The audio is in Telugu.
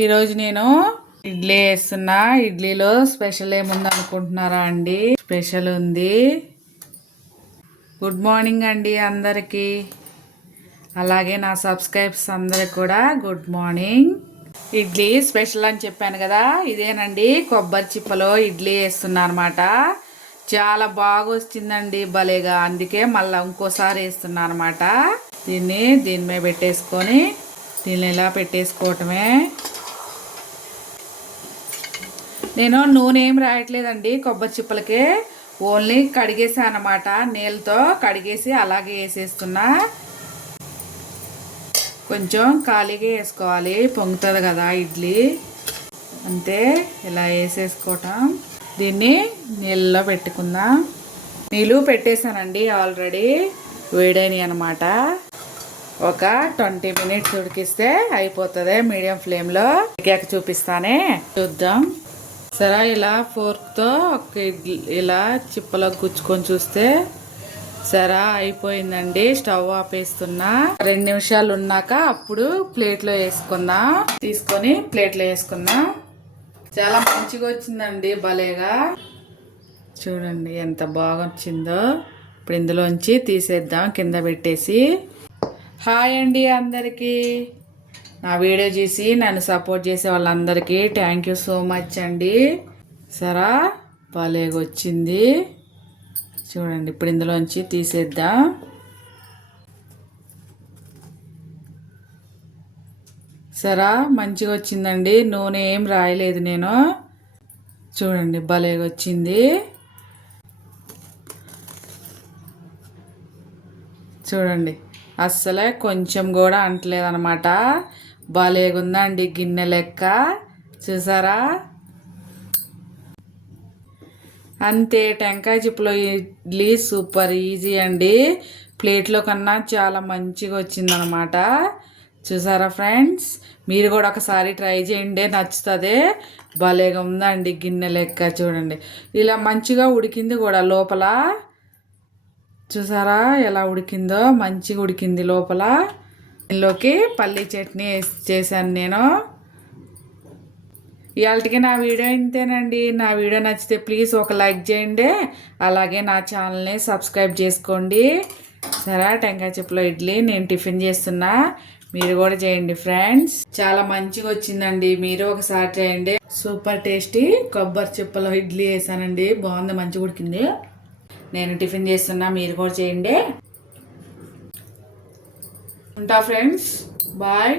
ఈరోజు నేను ఇడ్లీ వేస్తున్నా. ఇడ్లీలో స్పెషల్ ఏముంది అనుకుంటున్నారా అండి? స్పెషల్ ఉంది. గుడ్ మార్నింగ్ అండి అందరికీ, అలాగే నా సబ్స్క్రైబర్స్ అందరికి కూడా గుడ్ మార్నింగ్. ఇడ్లీ స్పెషల్ అని చెప్పాను కదా, ఇదేనండి. కొబ్బరి చిప్పలో ఇడ్లీ వేస్తున్నా అనమాట. చాలా బాగా వచ్చిందండి భలేగా, అందుకే మళ్ళీ ఇంకోసారి వేస్తున్నా అనమాట. దీని మీద పెట్టేసుకొని దీన్ని ఇలా పెట్టేసుకోవటమే. నేను నూనె ఏం రాయట్లేదండి కొబ్బరి చిప్పలకి, ఓన్లీ కడిగేసా అనమాట. నీళ్ళతో కడిగేసి అలాగే వేసేస్తున్నా. కొంచెం ఖాళీగా వేసుకోవాలి, పొంగుతుంది కదా ఇడ్లీ. అంతే, ఇలా వేసేసుకోవటం. దీన్ని నీళ్ళలో పెట్టుకుందాం. నీళ్ళు పెట్టేశానండి ఆల్రెడీ, వేడైనవి అనమాట. ఒక 20 మినిట్స్ ఉడికిస్తే అయిపోతుంది మీడియం ఫ్లేమ్లో. కేక్ చూపిస్తానే, చూద్దాం. సరే, ఇలా ఫోర్క్తో ఒక ఇలా చిప్పలో గుచ్చుకొని చూస్తే సరే అయిపోయిందండి. స్టవ్ ఆపేస్తున్నా. 2 నిమిషాలు ఉన్నాక అప్పుడు ప్లేట్లో వేసుకుందాం. తీసుకొని ప్లేట్లో వేసుకుందాం. చాలా మంచిగా వచ్చిందండి భలేగా. చూడండి ఎంత బాగా వచ్చిందో. ఇప్పుడు ఇందులోంచి తీసేద్దాం కింద పెట్టేసి. హాయ్ అండి అందరికీ. నా వీడియో చూసి నన్ను సపోర్ట్ చేసే వాళ్ళందరికీ థ్యాంక్ యూ సో మచ్ అండి. సరే, భలేగా వచ్చింది చూడండి. ఇప్పుడు ఇందులోంచి తీసేద్దాం. సరే, మంచిగా వచ్చిందండి. నూనె ఏం రాయలేదు నేను. చూడండి భలేగా వచ్చింది. చూడండి, అస్సలే కొంచెం కూడా అంటలేదు అనమాట. భలేగుందండి గిన్నె లెక్క. చూసారా? అంతే, టెంకాయ చిప్పలో ఇడ్లీ సూపర్ ఈజీ అండి. ప్లేట్లో కన్నా చాలా మంచిగా వచ్చిందనమాట. చూసారా ఫ్రెండ్స్? మీరు కూడా ఒకసారి ట్రై చేయండి, నచ్చుతుంది. భలేగా ఉందండి గిన్నె లెక్క. చూడండి, ఇలా మంచిగా ఉడికింది కూడా లోపల. చూసారా ఎలా ఉడికిందో? మంచిగా ఉడికింది లోపల. దీనిలోకి పల్లీ చట్నీ చేశాను నేను. ఇవాళకి నా వీడియో ఇంతేనండి. నా వీడియో నచ్చితే ప్లీజ్ ఒక లైక్ చేయండి, అలాగే నా ఛానల్ని సబ్స్క్రైబ్ చేసుకోండి. సరే, టెంకాయ చిప్పలో ఇడ్లీ నేను టిఫిన్ చేస్తున్నా, మీరు కూడా చేయండి ఫ్రెండ్స్. చాలా మంచిగా వచ్చిందండి, మీరు ఒకసారి చేయండి. సూపర్ టేస్టీ కొబ్బరి చిప్పలో ఇడ్లీ వేసానండి. బాగుంది, మంచిగా ఉడికింది. నేను టిఫిన్ చేస్తున్నా, మీరు కూడా చేయండి. ఉంటా ఫ్రెండ్స్, బాయ్.